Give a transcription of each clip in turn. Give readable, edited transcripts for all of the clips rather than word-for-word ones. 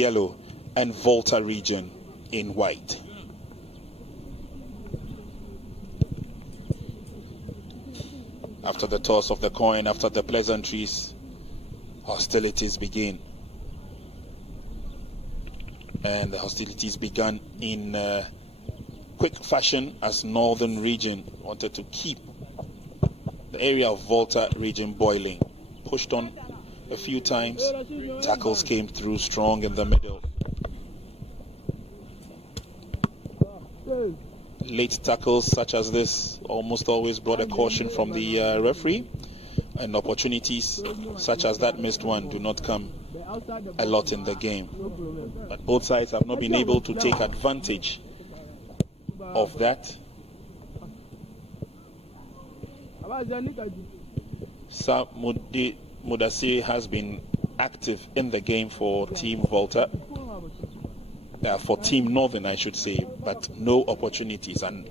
yellow and Volta region in white. After the toss of the coin, after the pleasantries, hostilities begin. And the hostilities began in quick fashion as Northern region wanted to keep the area of Volta region boiling. Pushed on a few times, tackles came through strong in the middle. Late tackles such as this almost always brought a caution from the referee, and opportunities such as that missed one do not come a lot in the game. But both sides have not been able to take advantage of that. Sam Mudasiri has been active in the game for Team Volta. For Team Northern, I should say, but no opportunities. And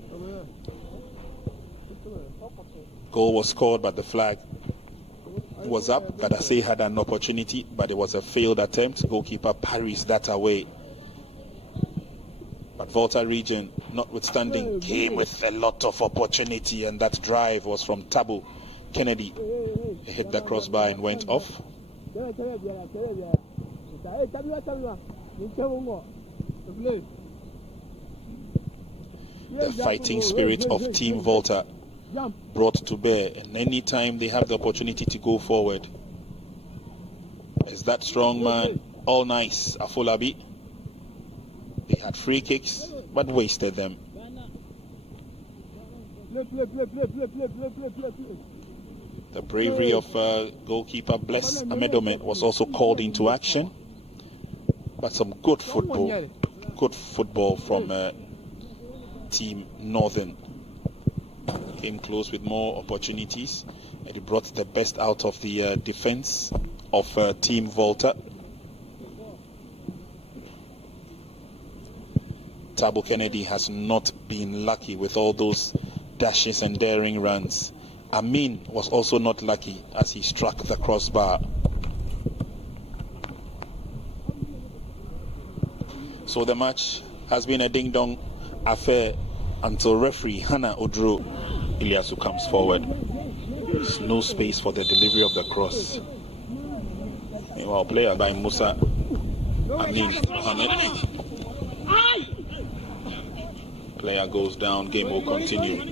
goal was scored, but the flag was up. Gadase had an opportunity, but it was a failed attempt. Goalkeeper parries that away. But Volta region, notwithstanding, came with a lot of opportunity, and that drive was from Tabu Kennedy. He hit the crossbar and went off. The fighting spirit of Team Volta brought to bear, and any time they have the opportunity to go forward. Is that strong man all nice, Afolabi? They had free kicks but wasted them. The bravery of goalkeeper Bless Amedome was also called into action, but some good football from Team Northern. Came close with more opportunities, and it brought the best out of the defense of Team Volta. Tabu Kennedy has not been lucky with all those dashes and daring runs. Amin was also not lucky as he struck the crossbar. So the match has been a ding-dong affair until referee Hannah Odro Ilyasu comes forward. There's no space for the delivery of the cross. Meanwhile, player by Musa Amin Mohammed. Player goes down, game will continue.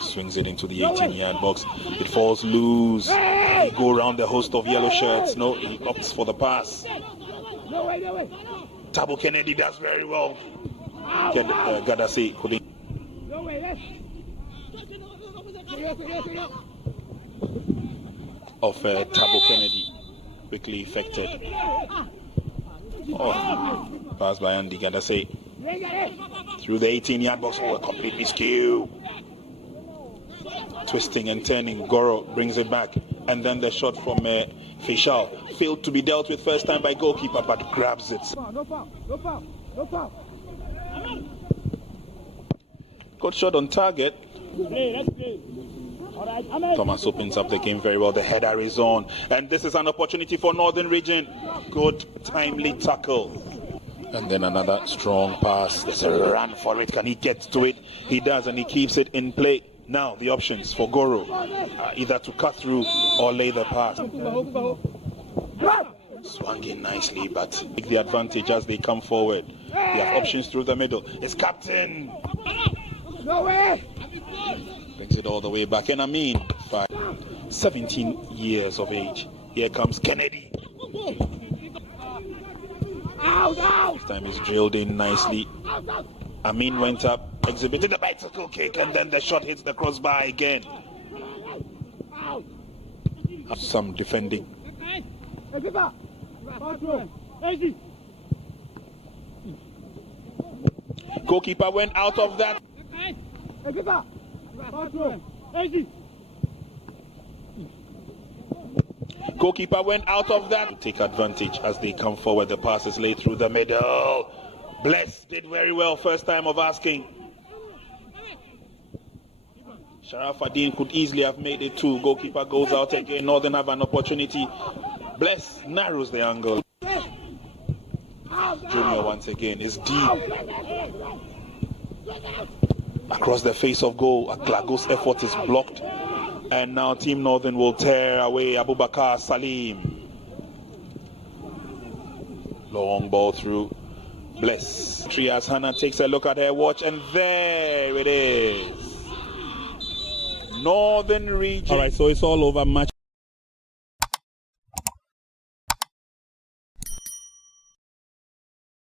Swings it into the 18-yard box. It falls loose. He go around the host of yellow shirts. No, he opts for the pass. Tabu Kennedy does very well. Gadase couldn't. Of Tabu Kennedy quickly effected. Oh, pass by Andy Gadase through the 18-yard box. Oh, a complete miscue. Twisting and turning, Goro brings it back, and then the shot from Facial failed to be dealt with first time by goalkeeper, but grabs it. Good shot on target. Thomas opens up the game very well. The header is on, and this is an opportunity for Northern region. Good timely tackle. And then another strong pass. There's a run for it. Can he get to it? He does, and he keeps it in play. Now the options for Goro are either to cut through or lay the pass. Swung in nicely, but take the advantage as they come forward. They have options through the middle. It's captain. Brings it all the way back. And I mean, 17 years of age. Here comes Kennedy. This time he's drilled in nicely. Amin went up, exhibited the bicycle kick, and then the shot hits the crossbar again. Some defending. Goalkeeper went out of that. Goalkeeper went out of that. Take advantage as they come forward. The pass is laid through the middle. Bless did very well first time of asking. Sharafuddin could easily have made it too. Goalkeeper goes out again. Northern have an opportunity. Bless narrows the angle. Junior once again is deep. Across the face of goal. Klago's effort is blocked. And now Team Northern will tear away Abubakar Salim. Long ball through. Bless. Trias Hannah takes a look at her watch, and there it is. Northern Region. All right, so it's all over. Match.